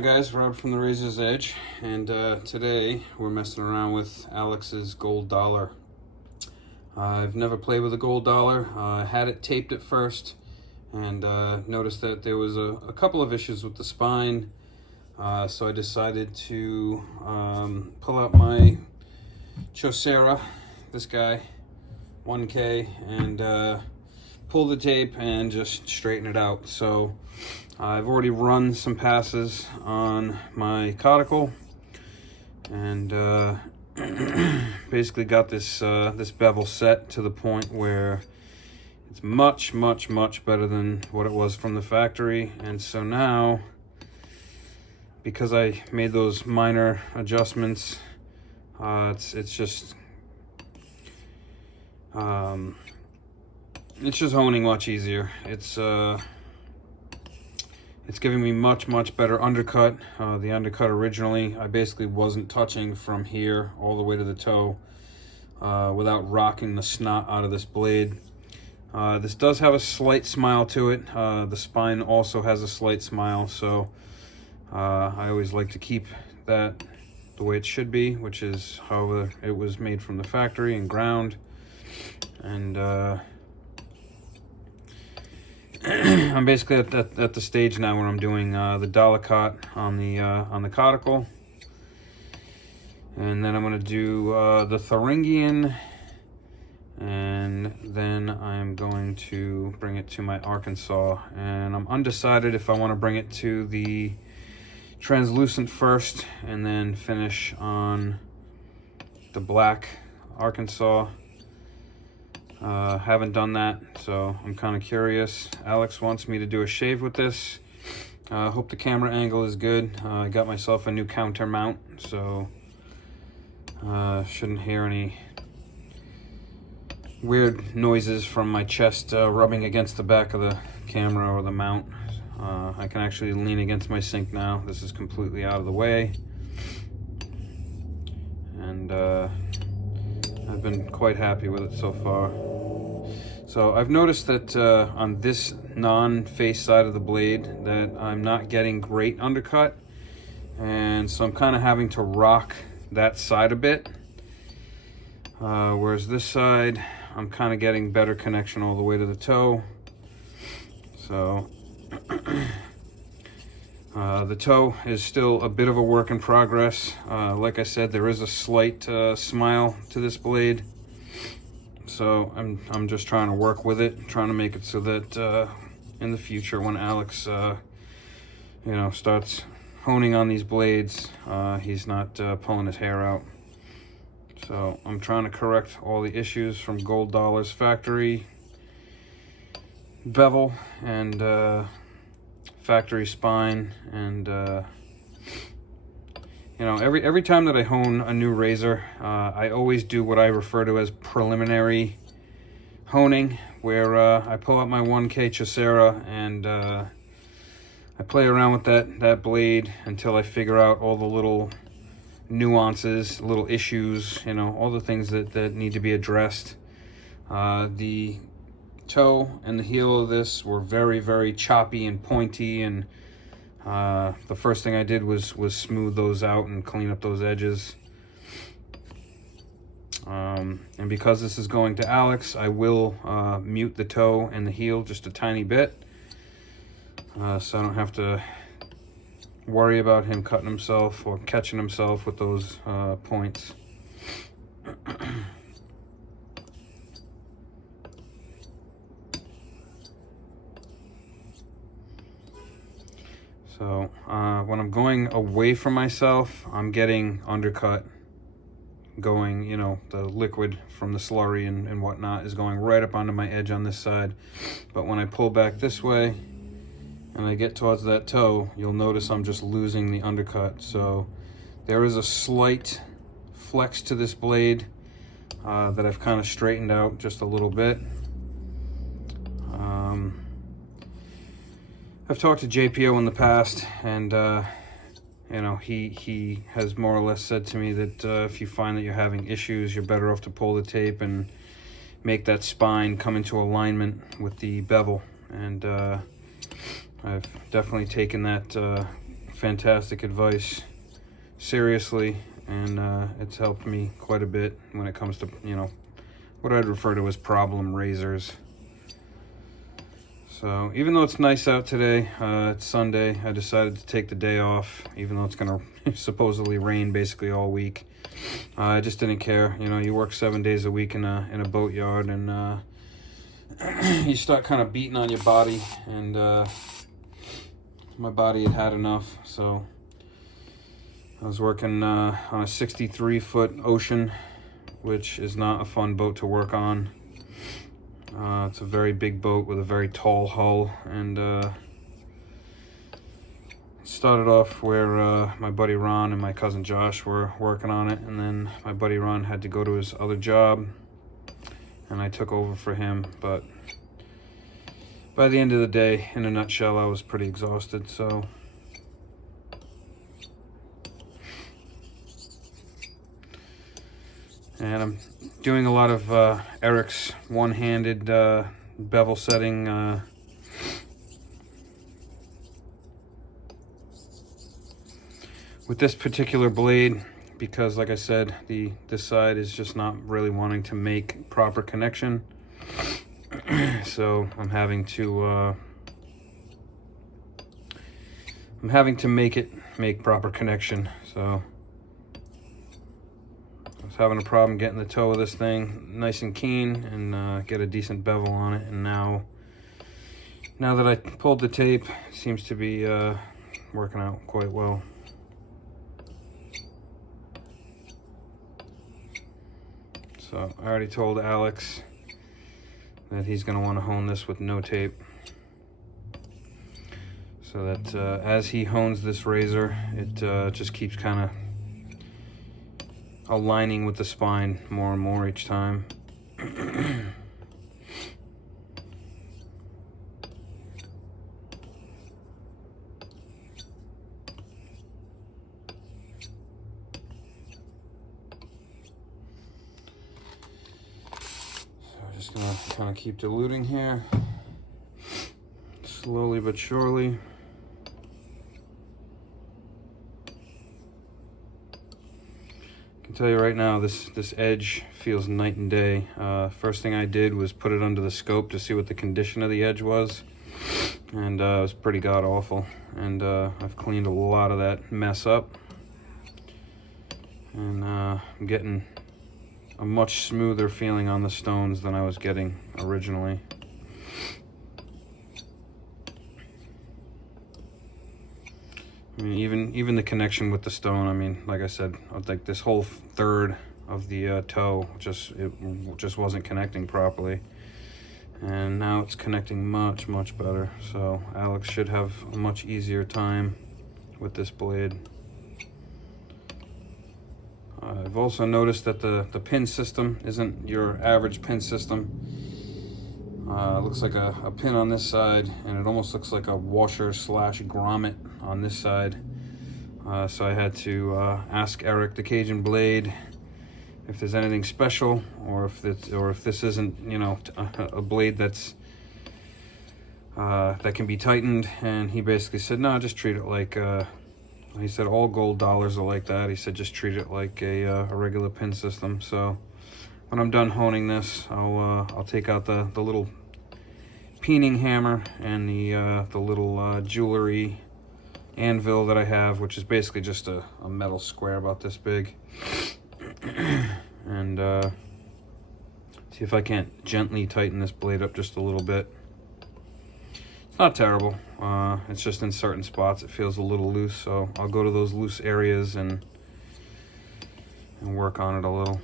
on, guys? Rob from the Razor's Edge, and today we're messing around with Alex's gold dollar. I've never played with a gold dollar. I had it taped at first and noticed that there was a couple of issues with the spine, so I decided to pull out my Chaucera, this guy, 1K, and pull the tape and just straighten it out. So I've already run some passes on my caudicle and basically got this this bevel set to the point where it's much better than what it was from the factory. And so now, because I made those minor adjustments, it's just honing much easier. It's giving me much better undercut. The undercut originally, I basically wasn't touching from here all the way to the toe without rocking the snot out of this blade. This does have a slight smile to it. The spine also has a slight smile, so I always like to keep that the way it should be, which is how it was made from the factory and ground. And I'm basically at the stage now where I'm doing the dollar cut on the caudicle, and then I'm going to do the Thuringian, and then I'm going to bring it to my Arkansas. And I'm undecided if I want to bring it to the translucent first and then finish on the black Arkansas. Haven't done that, so I'm kind of curious. Alex wants me to do a shave with this. Hope the camera angle is good. I got myself a new counter mount, so shouldn't hear any weird noises from my chest rubbing against the back of the camera or the mount. I can actually lean against my sink now. This is completely out of the way, and I've been quite happy with it so far. So I've noticed that on this non-face side of the blade that I'm not getting great undercut, and so I'm kind of having to rock that side a bit, whereas this side I'm kind of getting better connection all the way to the toe. So the toe is still a bit of a work in progress. Like I said, there is a slight smile to this blade, so I'm just trying to work with it, trying to make it so that in the future, when Alex starts honing on these blades, he's not pulling his hair out. So I'm trying to correct all the issues from Gold Dollar's factory bevel and factory spine. And every time that I hone a new razor, I always do what I refer to as preliminary honing, where I pull out my 1K Chaucera and I play around with that blade until I figure out all the little nuances, little issues, all the things that need to be addressed. The toe and the heel of this were very choppy and pointy, and the first thing I did was smooth those out and clean up those edges. And because this is going to Alex, I will mute the toe and the heel just a tiny bit, so I don't have to worry about him cutting himself or catching himself with those points. So when I'm going away from myself, I'm getting undercut going, the liquid from the slurry and whatnot is going right up onto my edge on this side. But when I pull back this way and I get towards that toe, you'll notice I'm just losing the undercut. So there is a slight flex to this blade that I've kind of straightened out just a little bit. I've talked to JPO in the past, and he has more or less said to me that if you find that you're having issues, you're better off to pull the tape and make that spine come into alignment with the bevel. And I've definitely taken that fantastic advice, seriously, and it's helped me quite a bit when it comes to, you know, what I'd refer to as problem razors. So even though it's nice out today, it's Sunday, I decided to take the day off, even though it's gonna supposedly rain basically all week. I just didn't care. You know, you work 7 days a week in a boatyard, and you start kind of beating on your body, and my body had enough. So I was working on a 63-foot Ocean, which is not a fun boat to work on. It's a very big boat with a very tall hull, and it started off where my buddy Ron and my cousin Josh were working on it, and then my buddy Ron had to go to his other job, and I took over for him. But by the end of the day, in a nutshell, I was pretty exhausted. So and I'm doing a lot of Eric's one-handed bevel setting. With this particular blade, because like I said, this side is just not really wanting to make proper connection. So I'm having to make proper connection. So I was having a problem getting the toe of this thing nice and keen and get a decent bevel on it, and now that I pulled the tape, it seems to be working out quite well. So I already told Alex that he's going to want to hone this with no tape, so that as he hones this razor, it just keeps kind of aligning with the spine more and more each time. Just gonna kind of keep diluting here, slowly but surely. I can tell you right now, this edge feels night and day. First thing I did was put it under the scope to see what the condition of the edge was, and it was pretty god awful. And I've cleaned a lot of that mess up, and I'm getting a much smoother feeling on the stones than I was getting originally. I mean, even the connection with the stone, I mean, like I said, like this whole third of the toe just wasn't connecting properly, and now it's connecting much better. So Alex should have a much easier time with this blade. I've also noticed that the pin system isn't your average pin system. It looks like a pin on this side, and it almost looks like a washer slash grommet on this side. So I had to ask Eric, the Cajun blade, if there's anything special, or if this isn't, you know, a blade that's that can be tightened. And he basically said, no, just treat it like. He said all gold dollars are like that. He said just treat it like a regular pin system. So when I'm done honing this, I'll take out the little peening hammer and the little jewelry anvil that I have, which is basically just a metal square about this big, and see if I can't gently tighten this blade up just a little bit. It's not terrible. It's just in certain spots it feels a little loose, so I'll go to those loose areas and work on it a little.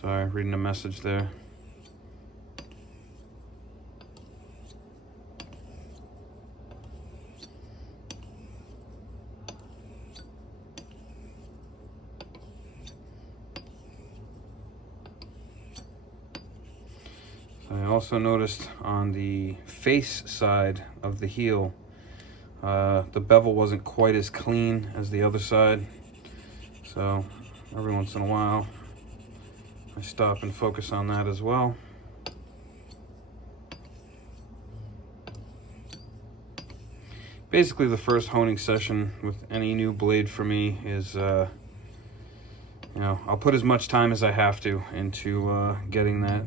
Sorry, reading a message there. I also noticed on the face side of the heel, the bevel wasn't quite as clean as the other side. So every once in a while, I stop and focus on that as well. basically the first honing session with any new blade for me is, you know, I'll put as much time as I have to into getting that,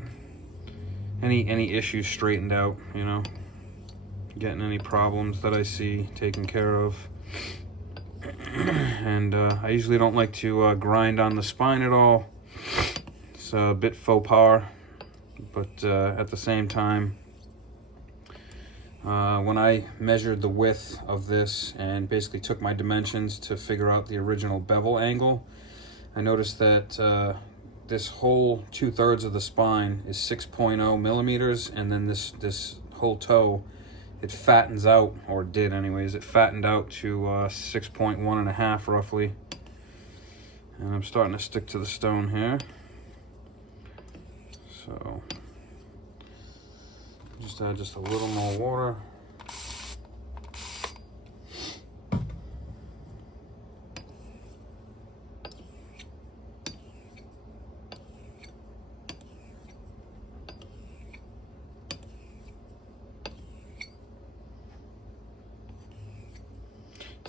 any issues straightened out, you know, getting any problems that I see taken care of. And I usually don't like to grind on the spine at all. It's a bit faux pas, but at the same time, when I measured the width of this and basically took my dimensions to figure out the original bevel angle, I noticed that this whole 2/3 of the spine is 6.0 millimeters, and then this whole toe, it fattens out, or did anyways, it fattened out to 6.1 roughly. And I'm starting to stick to the stone here. So just add just a little more water.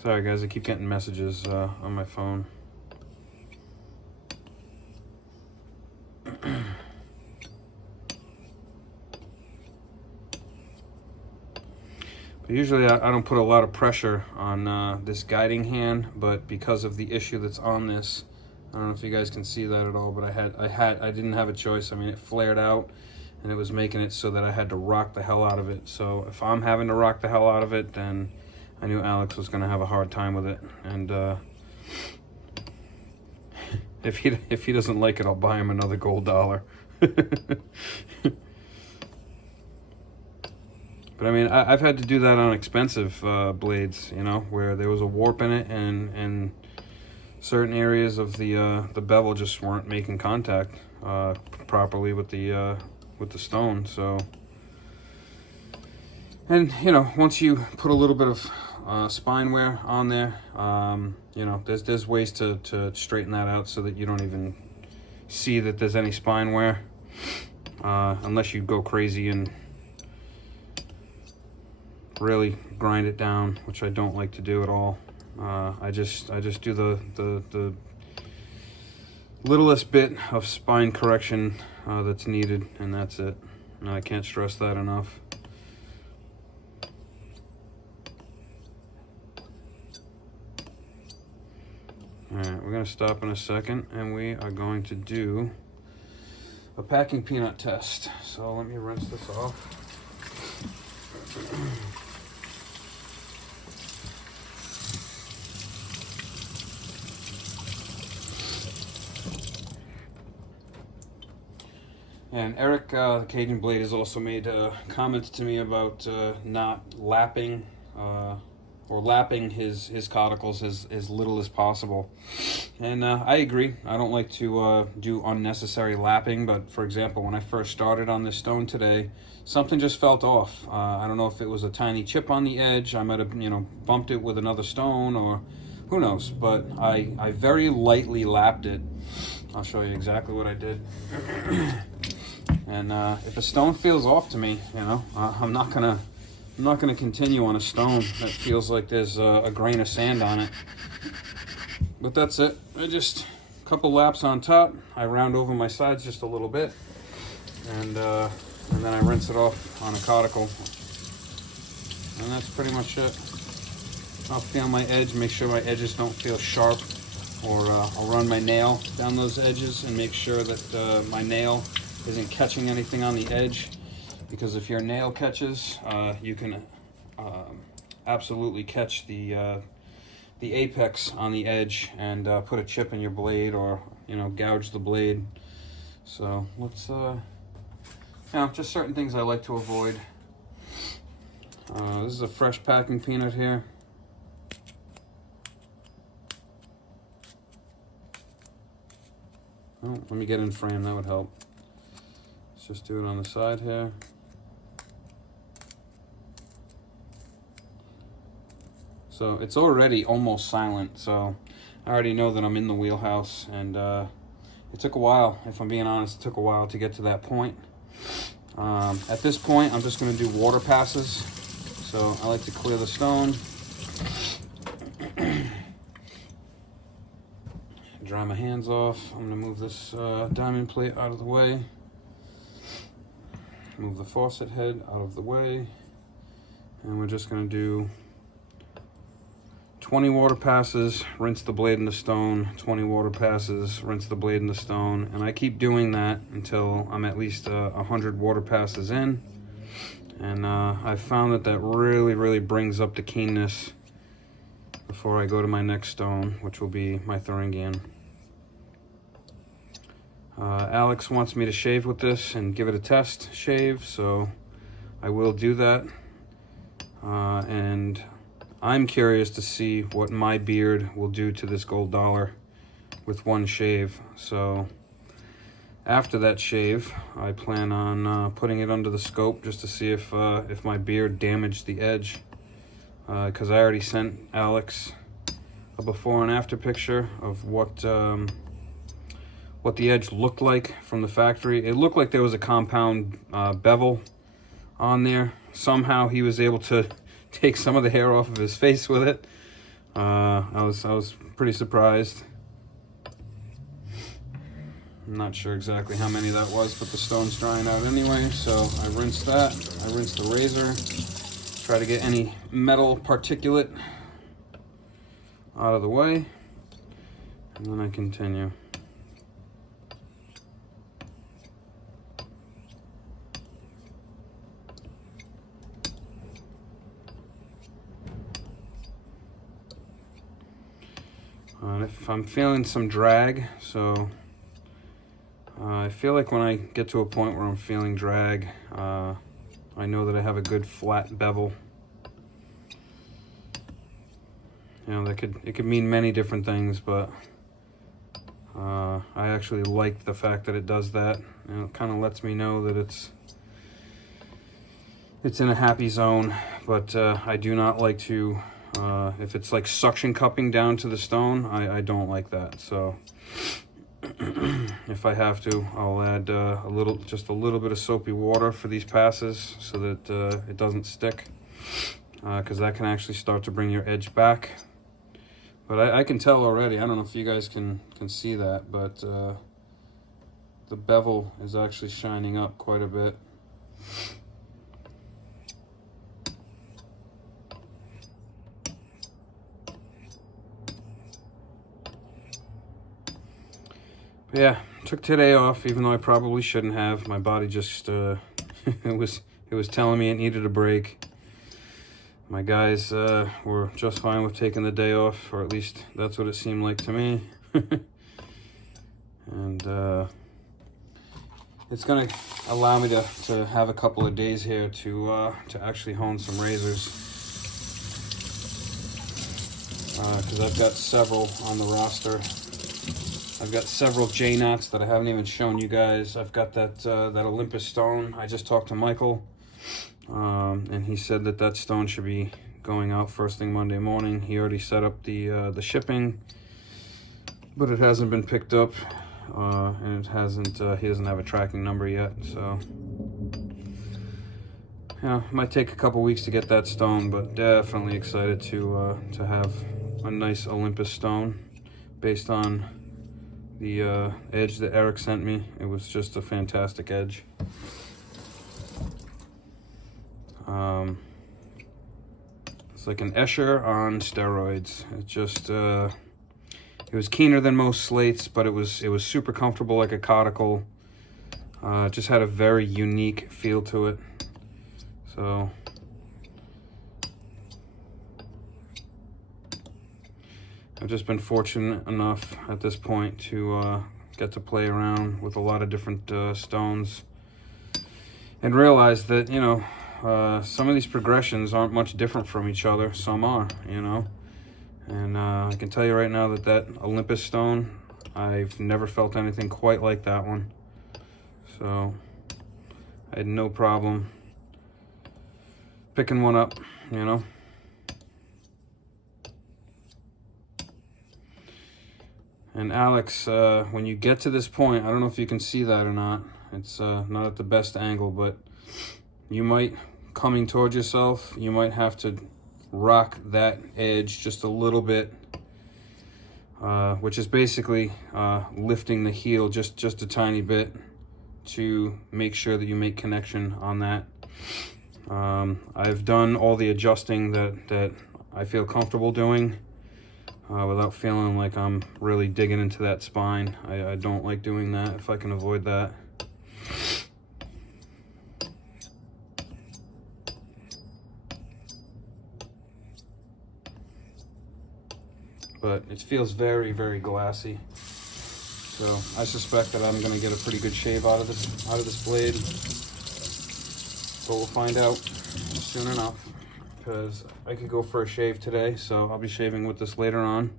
Sorry guys, I keep getting messages on my phone. But usually I don't put a lot of pressure on this guiding hand, but because of the issue that's on this, I don't know if you guys can see that at all, but I didn't have a choice. I mean, it flared out and it was making it so that I had to rock the hell out of it. So if I'm having to rock the hell out of it, then I knew Alex was going to have a hard time with it. And if he doesn't like it, I'll buy him another gold dollar. But I mean, I've had to do that on expensive blades, you know, where there was a warp in it, and certain areas of the bevel just weren't making contact properly with the stone. So, and you know, once you put a little bit of spine wear on there, you know, there's ways to straighten that out so that you don't even see that there's any spine wear, unless you go crazy and really grind it down, which I don't like to do at all. I just do the littlest bit of spine correction that's needed, and that's it. And I can't stress that enough. Alright, we're going to stop in a second, and we are going to do a packing peanut test. So let me rinse this off. And Eric, the Cajun Blade, has also made comments to me about not lapping or lapping his cauticles as little as possible. And I agree. I don't like to do unnecessary lapping, but for example, when I first started on this stone today, something just felt off. I don't know if it was a tiny chip on the edge. I might have, you know, bumped it with another stone, or who knows, but I very lightly lapped it. I'll show you exactly what I did. And if a stone feels off to me, you know, I'm not gonna continue on a stone that feels like there's a grain of sand on it. But that's it. I just a couple laps on top. I round over my sides just a little bit, and then I rinse it off on a cauticle, and that's pretty much it. I'll feel my edge, make sure my edges don't feel sharp, or I'll run my nail down those edges and make sure that my nail isn't catching anything on the edge, because if your nail catches, you can absolutely catch the apex on the edge and put a chip in your blade, or, you know, gouge the blade. So let's, you know, just certain things I like to avoid. This is a fresh packing peanut here. Oh, let me get in frame, that would help. Let's just do it on the side here. So it's already almost silent, so I already know that I'm in the wheelhouse, and it took a while, if I'm being honest, it took a while to get to that point. At this point, I'm just going to do water passes. So I like to clear the stone, Dry my hands off. I'm gonna move this diamond plate out of the way. Move the faucet head out of the way. And we're just gonna do 20 water passes, rinse the blade in the stone, 20 water passes, rinse the blade in the stone, and I keep doing that until I'm at least 100 water passes in. And I found that that really brings up the keenness before I go to my next stone, which will be my Thuringian. Alex wants me to shave with this and give it a test shave, so I will do that. And I'm curious to see what my beard will do to this gold dollar with one shave. So after that shave, I plan on putting it under the scope just to see if my beard damaged the edge. Because I already sent Alex a before and after picture of what the edge looked like from the factory. It looked like there was a compound bevel on there. Somehow he was able to take some of the hair off of his face with it. I was pretty surprised. I'm not sure exactly how many that was, but the stone's drying out anyway, so I rinsed that. I rinsed the razor. Try to get any metal particulate out of the way, and then I continue. If I'm feeling some drag, so I feel like when I get to a point where I'm feeling drag, I know that I have a good flat bevel. You know, it could mean many different things, but I actually like the fact that it does that. You know, it kind of lets me know that it's in a happy zone. But I do not like to. If it's like suction cupping down to the stone, I don't like that. So if I have to, I'll add just a little bit of soapy water for these passes so that it doesn't stick, because that can actually start to bring your edge back. But I can tell already, I don't know if you guys can see that, but the bevel is actually shining up quite a bit. Yeah, took today off, even though I probably shouldn't have. My body just it was telling me it needed a break. My guys were just fine with taking the day off, or at least that's what it seemed like to me. And it's gonna allow me to have a couple of days here to actually hone some razors, because I've got several on the roster. I've got several J-knots that I haven't even shown you guys. I've got that Olympus stone. I just talked to Michael, and he said that stone should be going out first thing Monday morning. He already set up the shipping, but it hasn't been picked up, and it hasn't. He doesn't have a tracking number yet, so yeah, it might take a couple weeks to get that stone, but definitely excited to have a nice Olympus stone based on the edge that Eric sent me. It was just a fantastic edge. It's like an Escher on steroids. It just it was keener than most slates, but it was super comfortable, like a caudicle. It just had a very unique feel to it. So I've just been fortunate enough at this point to get to play around with a lot of different stones and realize that, you know, some of these progressions aren't much different from each other. Some are, you know. And I can tell you right now that Olympus stone, I've never felt anything quite like that one. So I had no problem picking one up, you know. And Alex, when you get to this point, I don't know if you can see that or not. It's not at the best angle, but you might, coming towards yourself, you might have to rock that edge just a little bit, which is basically lifting the heel just a tiny bit to make sure that you make connection on that. I've done all the adjusting that I feel comfortable doing without feeling like I'm really digging into that spine. I don't like doing that if I can avoid that. But it feels very, very glassy. So I suspect that I'm gonna get a pretty good shave out of this blade. But we'll find out soon enough, because I could go for a shave today, so I'll be shaving with this later on.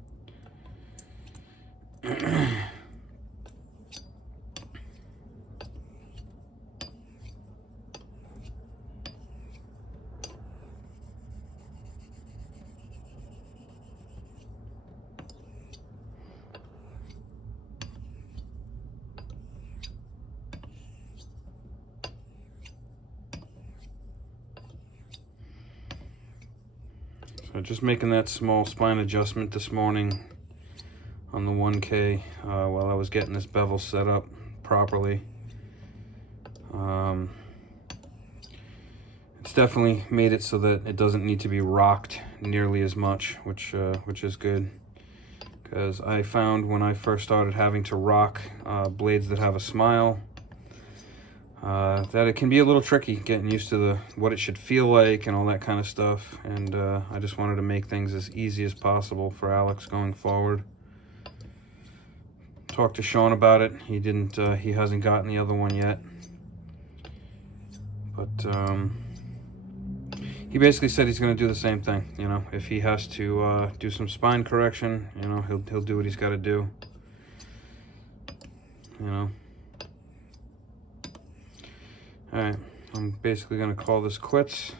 So just making that small spine adjustment this morning on the 1K while I was getting this bevel set up properly. It's definitely made it so that it doesn't need to be rocked nearly as much, which is good. Because I found when I first started having to rock blades that have a smile, that it can be a little tricky getting used to what it should feel like and all that kind of stuff. And I just wanted to make things as easy as possible for Alex going forward. Talked to Sean about it. He hasn't gotten the other one yet. But he basically said he's going to do the same thing. You know, if he has to do some spine correction, you know, he'll do what he's got to do. You know. Alright, I'm basically going to call this quits.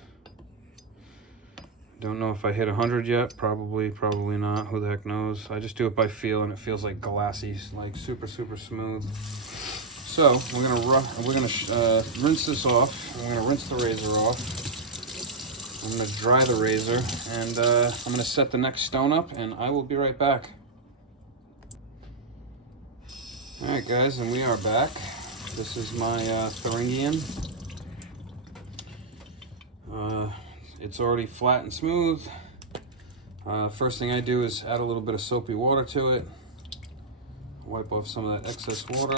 Don't know if I hit 100 yet. Probably not. Who the heck knows? I just do it by feel, and it feels like glassy, like super smooth. So we're gonna rinse this off. We're gonna rinse the razor off. I'm gonna dry the razor, and I'm gonna set the next stone up, and I will be right back. All right, guys, and we are back. This is my Thuringian. It's already flat and smooth. First thing I do is add a little bit of soapy water to it. Wipe off some of that excess water.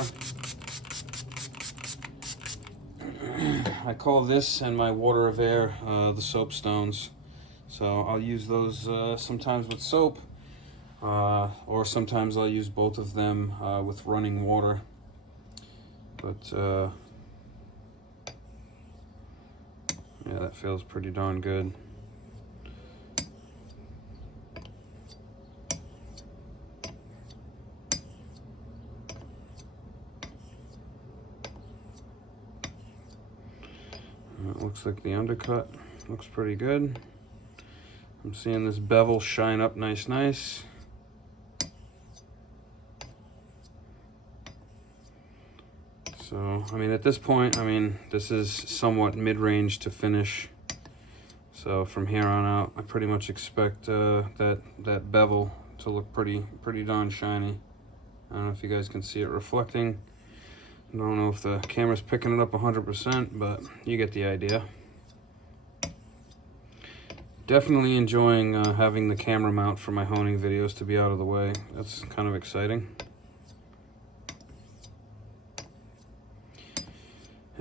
I call this and my water of air the soap stones. So I'll use those sometimes with soap, or sometimes I'll use both of them with running water. But yeah, that feels pretty darn good. It looks like the undercut looks pretty good. I'm seeing this bevel shine up nice. So, I mean, at this point, I mean, this is somewhat mid-range to finish. So from here on out, I pretty much expect that bevel to look pretty darn shiny. I don't know if you guys can see it reflecting. I don't know if the camera's picking it up 100%, but you get the idea. Definitely enjoying having the camera mount for my honing videos to be out of the way. That's kind of exciting.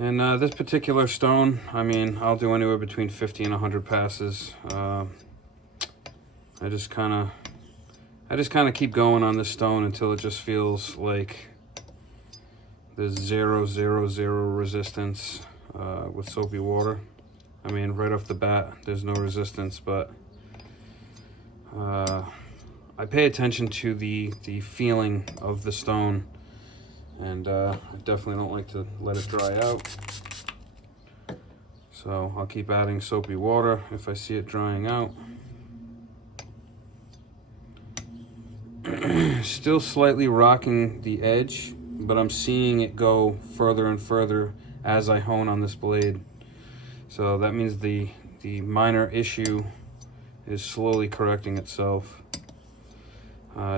And this particular stone, I mean, I'll do anywhere between 50 and 100 passes. I just kind of keep going on this stone until it just feels like there's zero resistance with soapy water. I mean, right off the bat, there's no resistance, but I pay attention to the feeling of the stone. And I definitely don't like to let it dry out. So I'll keep adding soapy water if I see it drying out. Still slightly rocking the edge, but I'm seeing it go further and further as I hone on this blade. So that means the minor issue is slowly correcting itself,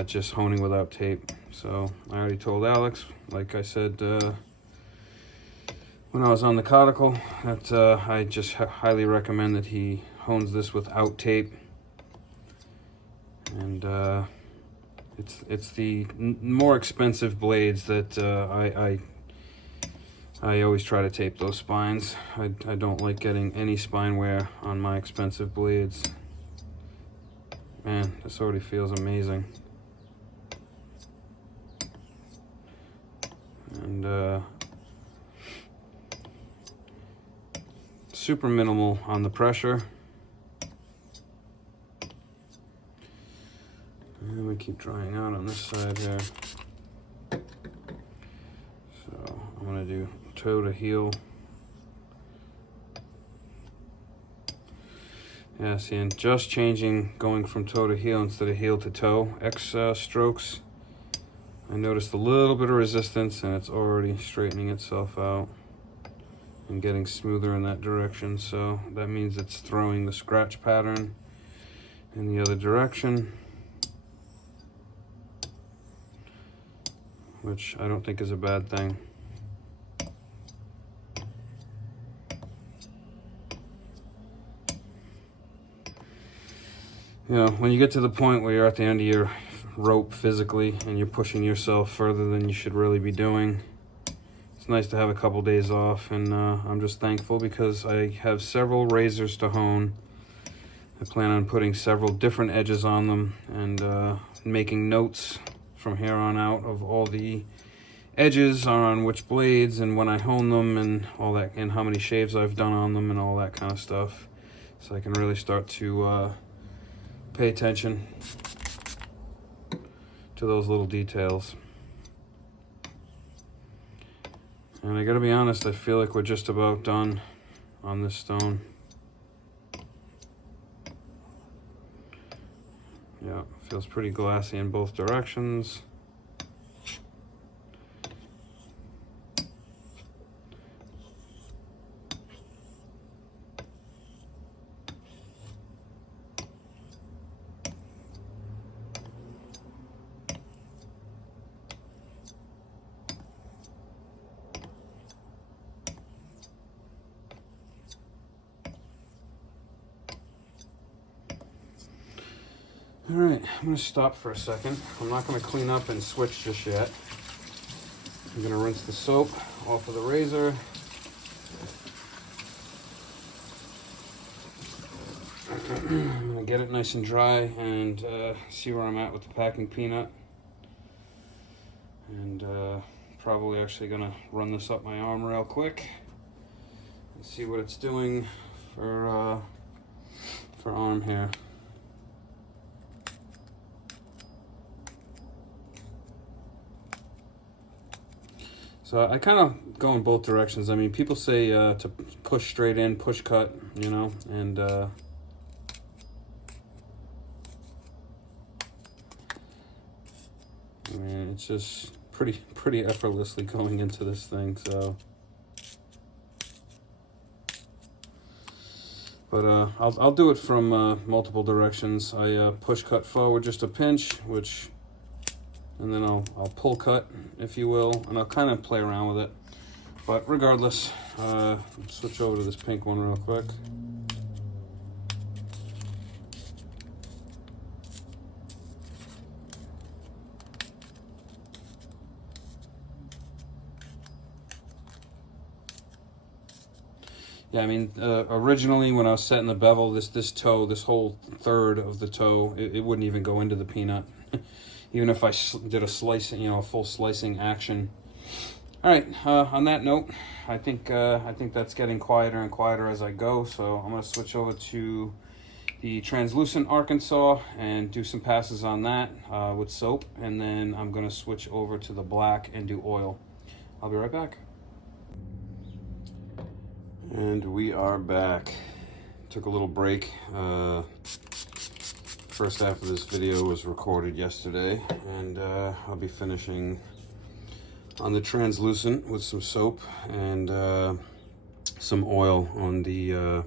just honing without tape. So I already told Alex, like I said when I was on the caudicle, that I just highly recommend that he hones this without tape. And it's the more expensive blades that I always try to tape those spines. I don't like getting any spine wear on my expensive blades. Man, this already feels amazing. And super minimal on the pressure. And we keep drying out on this side here. So I'm gonna do toe to heel. Yeah, see, and just changing, going from toe to heel instead of heel to toe, X strokes, I noticed a little bit of resistance, and it's already straightening itself out and getting smoother in that direction. So that means it's throwing the scratch pattern in the other direction, which I don't think is a bad thing. You know, when you get to the point where you're at the end of your rope physically and you're pushing yourself further than you should really be doing, it's nice to have a couple days off. And I'm just thankful because I have several razors to hone. I plan on putting several different edges on them and making notes from here on out of all the edges on which blades and when I hone them and all that, and how many shaves I've done on them and all that kind of stuff, so I can really start to pay attention to those little details. And I gotta be honest, I feel like we're just about done on this stone. Yeah, feels pretty glassy in both directions. All right, I'm gonna stop for a second. I'm not gonna clean up and switch just yet. I'm gonna rinse the soap off of the razor. I'm gonna get it nice and dry and see where I'm at with the packing peanut. And probably actually gonna run this up my arm real quick and see what it's doing for arm here. So I kind of go in both directions. I mean, people say to push straight in, push cut, you know, and I mean, it's just pretty effortlessly going into this thing. So, but I'll do it from multiple directions. I push cut forward just a pinch, and then I'll pull cut, if you will, and I'll kind of play around with it. But regardless, switch over to this pink one real quick. Yeah, I mean, originally when I was setting the bevel, this toe, this whole third of the toe, it wouldn't even go into the peanut. Even if I did a slicing, you know, a full slicing action. All right, on that note, I think that's getting quieter and quieter as I go, so I'm gonna switch over to the translucent Arkansas and do some passes on that with soap, and then I'm gonna switch over to the black and do oil. I'll be right back. And we are back. Took a little break. First half of this video was recorded yesterday, and I'll be finishing on the translucent with some soap and some oil on the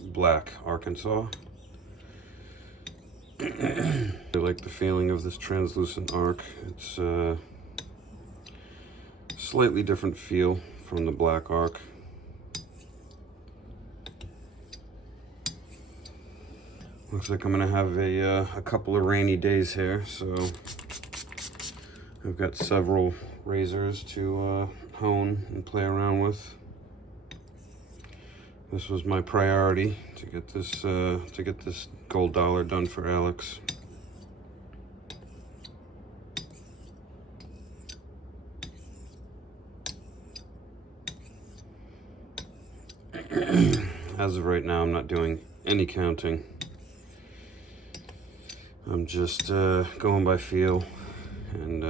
black Arkansas. I like the feeling of this translucent arc. It's slightly different feel from the black arc. Looks like I'm gonna have a couple of rainy days here, so I've got several razors to hone and play around with. This was my priority, to get this gold dollar done for Alex. As of right now, I'm not doing any counting. I'm just going by feel and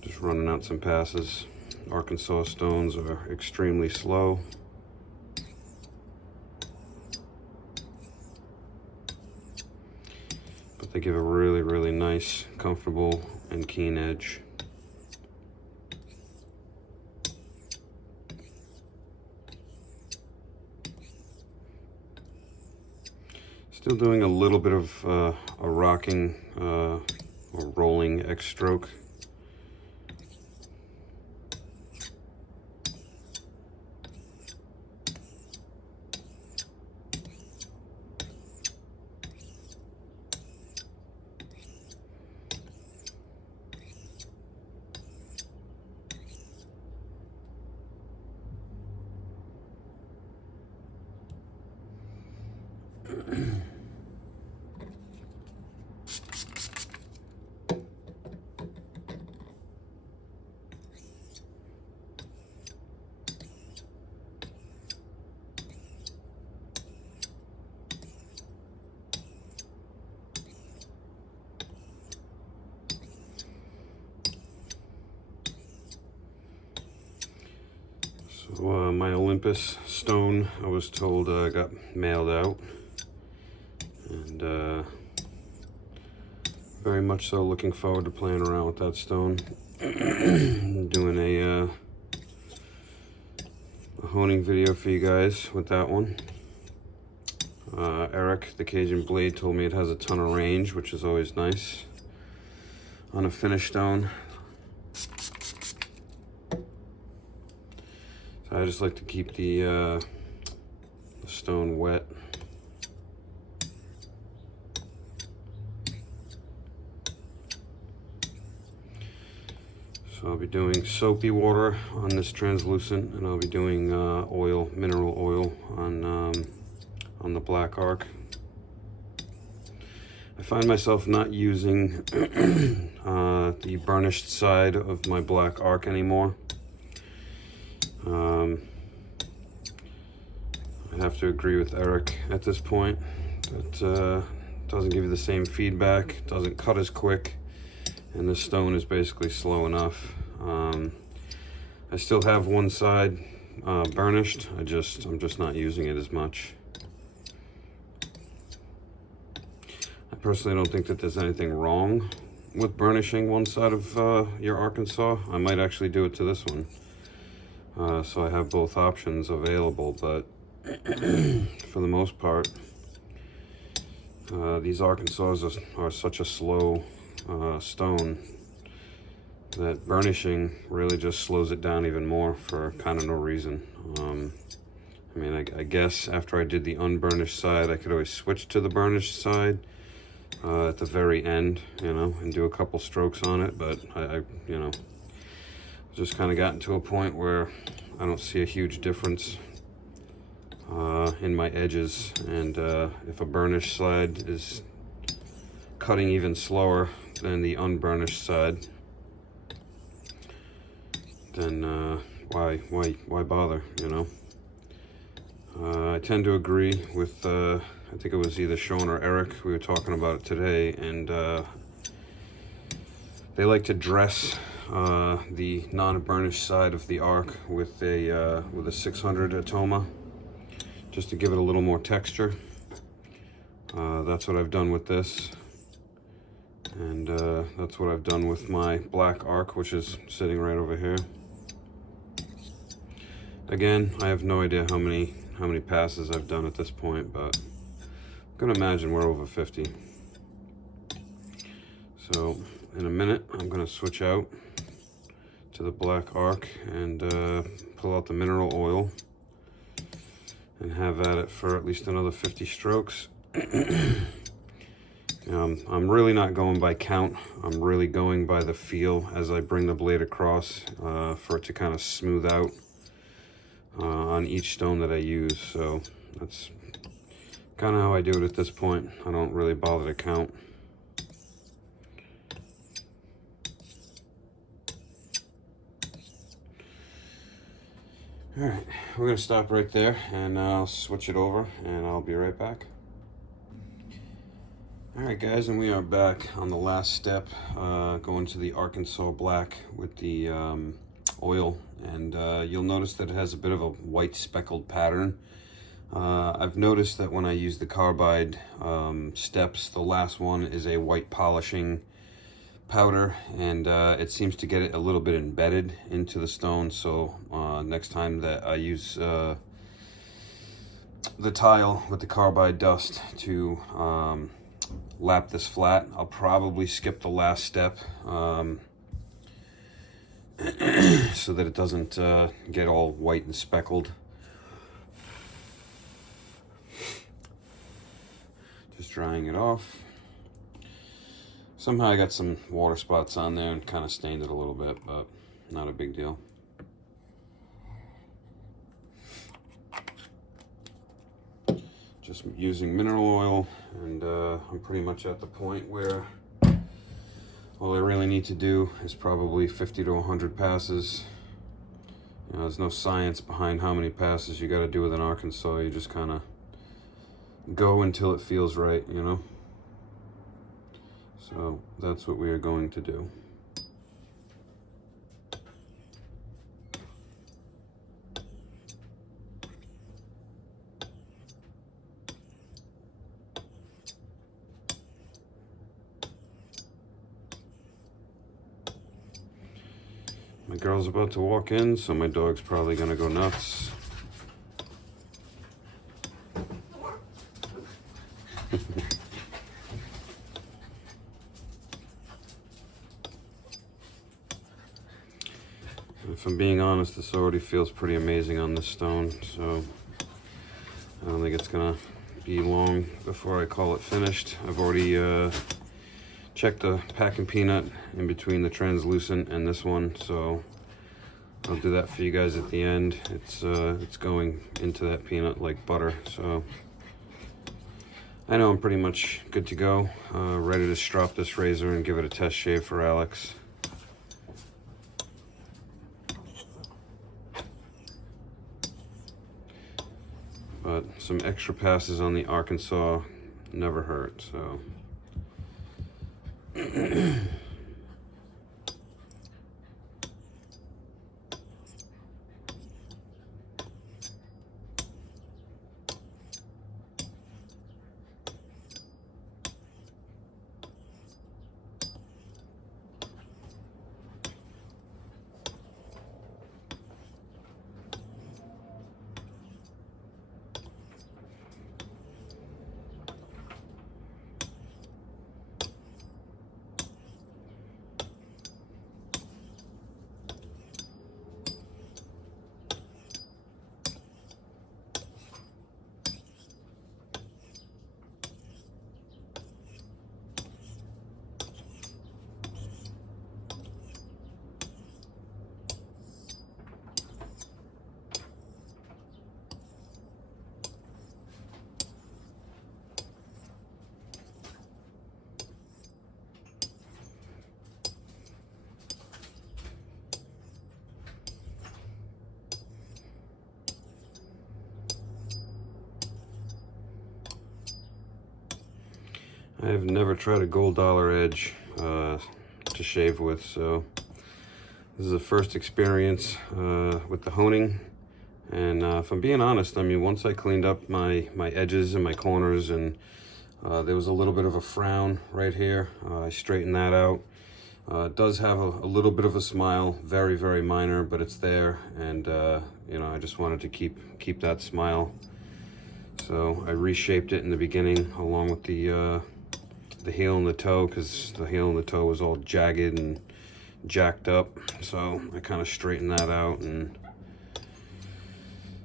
just running out some passes. Arkansas stones are extremely slow. But they give a really, really nice, comfortable, and keen edge. Still doing a little bit of a rocking or rolling X stroke. So my Olympus stone, I was told got mailed out, and very much so looking forward to playing around with that stone. Doing a honing video for you guys with that one. Eric, the Cajun blade, told me it has a ton of range, which is always nice on a finished stone. So I just like to keep the stone wet. So I'll be doing soapy water on this translucent, and I'll be doing oil, mineral oil on the black arc. I find myself not using the burnished side of my black arc anymore. I have to agree with Eric at this point. That doesn't give you the same feedback, doesn't cut as quick, and the stone is basically slow enough. I still have one side burnished. I'm just not using it as much. I personally don't think that there's anything wrong with burnishing one side of your Arkansas. I might actually do it to this one. So I have both options available, but for the most part, these Arkansas are such a slow stone that burnishing really just slows it down even more for kind of no reason. I mean, I guess after I did the unburnished side, I could always switch to the burnished side at the very end, you know, and do a couple strokes on it, but I you know, just kind of gotten to a point where I don't see a huge difference in my edges, and if a burnished side is cutting even slower than the unburnished side, then why bother, you know? I tend to agree with I think it was either Sean or Eric, we were talking about it today, and they like to dress the non-burnished side of the arc with a 600 Atoma, just to give it a little more texture. That's what I've done with this, and that's what I've done with my black arc, which is sitting right over here. Again, I have no idea how many passes I've done at this point, but gonna imagine we're over 50. So in a minute, I'm gonna switch out to the black arc and pull out the mineral oil and have at it for at least another 50 strokes. I'm really not going by count. I'm really going by the feel as I bring the blade across for it to kind of smooth out on each stone that I use. So that's kind of how I do it at this point. I don't really bother to count. All right, we're gonna stop right there and I'll switch it over and I'll be right back. All right, guys, and we are back on the last step, going to the Arkansas Black with the oil, and you'll notice that it has a bit of a white speckled pattern. I've noticed that when I use the carbide steps, the last one is a white polishing powder, and it seems to get it a little bit embedded into the stone. So next time that I use the tile with the carbide dust to lap this flat, I'll probably skip the last step so that it doesn't get all white and speckled. Just drying it off. Somehow I got some water spots on there and kind of stained it a little bit, but not a big deal. Just using mineral oil, and I'm pretty much at the point where all I really need to do is probably 50 to 100 passes. You know, there's no science behind how many passes you got to do with an Arkansas. You just kind of go until it feels right, you know? So that's what we are going to do. My girl's about to walk in, so my dog's probably gonna go nuts. If I'm being honest, this already feels pretty amazing on this stone, so I don't think it's gonna be long before I call it finished. I've already checked the packing peanut in between the translucent and this one, so I'll do that for you guys at the end. It's going into that peanut like butter, so I know I'm pretty much good to go, ready to strop this razor and give it a test shave for Alex. But some extra passes on the Arkansas never hurt, so. I have never tried a gold dollar edge to shave with, so this is a first experience with the honing. And if I'm being honest, I mean, once I cleaned up my edges and my corners, and there was a little bit of a frown right here, I straightened that out. It does have a little bit of a smile, very, very minor, but it's there. And you know, I just wanted to keep that smile. So I reshaped it in the beginning along with the heel and the toe, because the heel and the toe was all jagged and jacked up. So I kind of straightened that out, and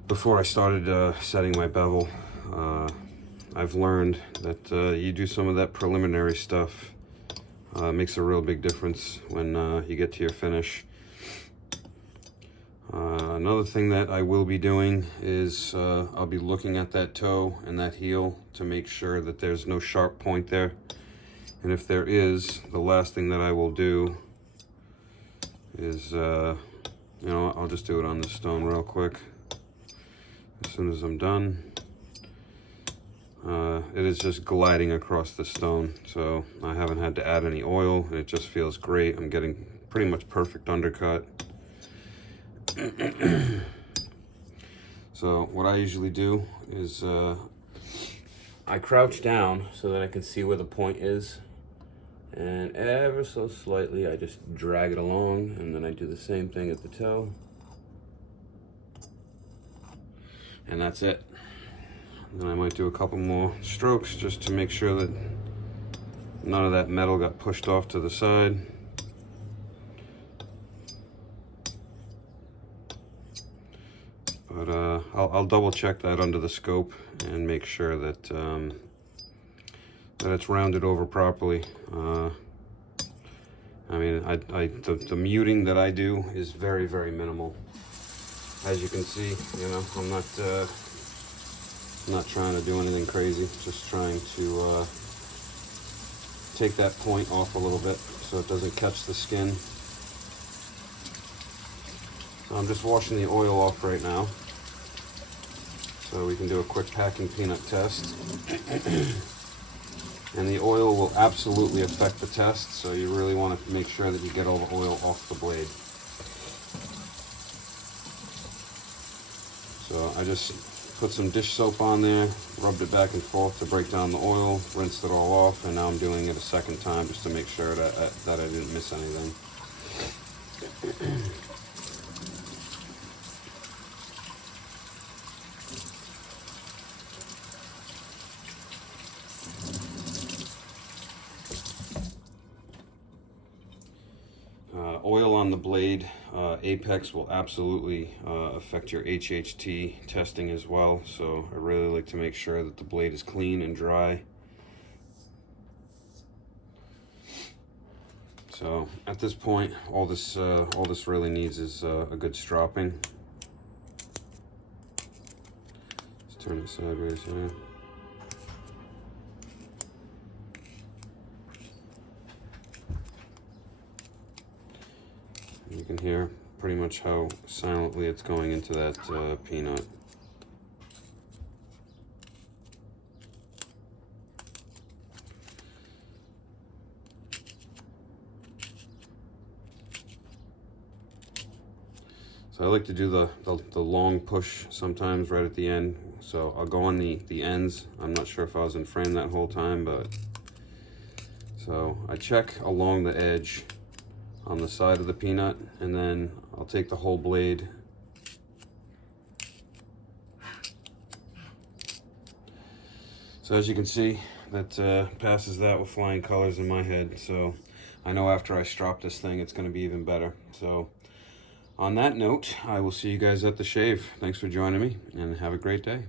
before I started setting my bevel, I've learned that you do some of that preliminary stuff. It makes a real big difference when you get to your finish. Another thing that I will be doing is I'll be looking at that toe and that heel to make sure that there's no sharp point there. And if there is, the last thing that I will do is, you know, I'll just do it on the stone real quick. As soon as I'm done, it is just gliding across the stone. So I haven't had to add any oil, and it just feels great. I'm getting pretty much perfect undercut. So what I usually do is I crouch down so that I can see where the point is, and ever so slightly I just drag it along, and then I do the same thing at the toe, and that's it. Then I might do a couple more strokes just to make sure that none of that metal got pushed off to the side. But I'll double check that under the scope and make sure that that it's rounded over properly. I mean, the muting that I do is very, very minimal. As you can see, you know, I'm not trying to do anything crazy. Just trying to take that point off a little bit so it doesn't catch the skin. So I'm just washing the oil off right now, so we can do a quick packing peanut test. And the oil will absolutely affect the test, so you really want to make sure that you get all the oil off the blade. So I just put some dish soap on there, rubbed it back and forth to break down the oil, rinsed it all off, and now I'm doing it a second time just to make sure that I didn't miss anything. Oil on the blade, apex will absolutely affect your HHT testing as well, so I really like to make sure that the blade is clean and dry. So at this point, all this really needs is a good stropping. Let's turn it sideways here. You can hear pretty much how silently it's going into that peanut. So I like to do the long push sometimes right at the end. So I'll go on the ends. I'm not sure if I was in frame that whole time, but so I check along the edge on the side of the peanut, and then I'll take the whole blade so as you can see, that passes that with flying colors in my head. So I know after I strop this thing it's going to be even better. So on that note, I will see you guys at the shave. Thanks for joining me, and have a great day.